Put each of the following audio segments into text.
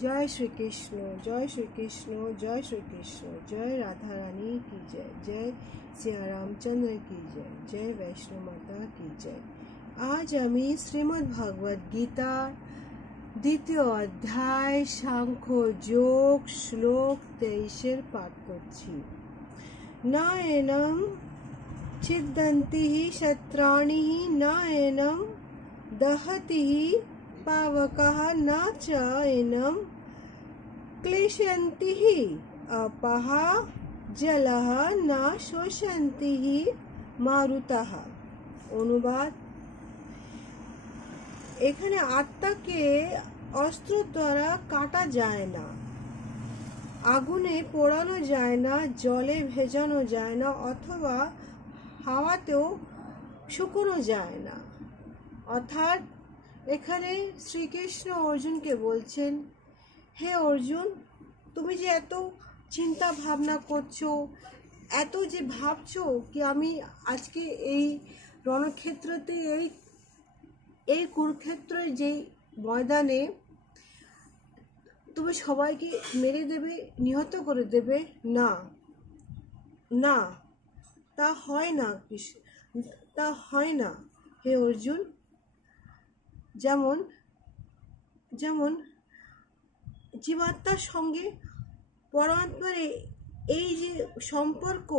जय श्री कृष्ण, जय श्री कृष्ण, जय श्री कृष्ण। जय राधा रानी की जय, जय सिया रामचंद्र की जय, जय वैष्णो माता की जय। आज আমি শ্রীমদ্ ভগবদ গীতার দ্বিতীয় অধ্যায় সাংখ্য যোগ শ্লোক 23 পাঠ করছি। না এনং ছিদ্যন্তি শত্রাণি না এনং দহতি पावकः न च एनं क्लेशयन्ति अपः जलः न शोषयन्ति मारुतः। অনুবাদ, এখানে আত্মাকে অস্ত্র দ্বারা কাটা যায় না, আগুনে পোড়ানো যায় না, জলে ভেজানো যায় না, অথবা হাওয়াতেও শুকোনো যায় না। অর্থাৎ এখানে শ্রীকৃষ্ণ অর্জুনকে বলছেন, হে অর্জুন, তুমি যে এত চিন্তা ভাবনা করছো, এত যে ভাবছো কি আমি আজকে এই রণক্ষেত্রতে এই কুরুক্ষেত্রের যে ময়দানে তুমি সবাইকে মেরে দেবে, নিহত করে দেবে, না না, তা হয় না, তা হয় না হে অর্জুন। যেমন জীবাত্মার সঙ্গে পরমাত্মার এই যে সম্পর্ক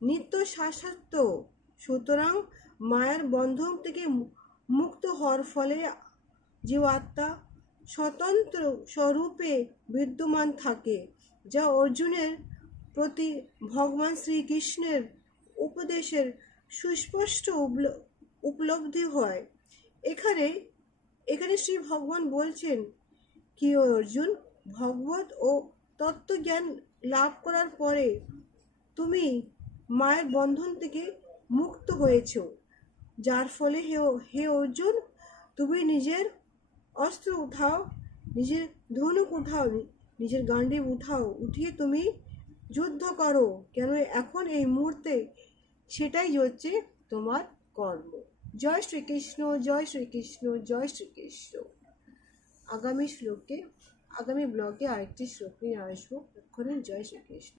নিত্য শাশ্বত, সুতরাং মায়ার বন্ধন থেকে মুক্ত হওয়ার ফলে জীবাত্মা স্বতন্ত্র স্বরূপে বিদ্যমান থাকে, যা অর্জুনের প্রতি ভগবান শ্রীকৃষ্ণের উপদেশের সুস্পষ্ট উপলব্ধি হয়। এখানে শ্রী ভগবান বলছেন কি অর্জুন, ভগবত ও তত্ত্বজ্ঞান লাভ করার পরে তুমি মায়ের বন্ধন থেকে মুক্ত হয়েছ, যার ফলে হে অর্জুন, তুমি নিজের অস্ত্র উঠাও, নিজের ধনুক উঠাও, নিজের গান্ডীব উঠাও, উঠিয়ে তুমি যুদ্ধ করো, কেন এখন এই মুহূর্তে সেটাই হচ্ছে তোমার কর্ম। জয় শ্রীকৃষ্ণ, জয় শ্রীকৃষ্ণ, জয় শ্রীকৃষ্ণ। আগামী ব্লকে আরেকটি শ্লোক নিয়ে আসবো। এক্ষণে জয় শ্রীকৃষ্ণ।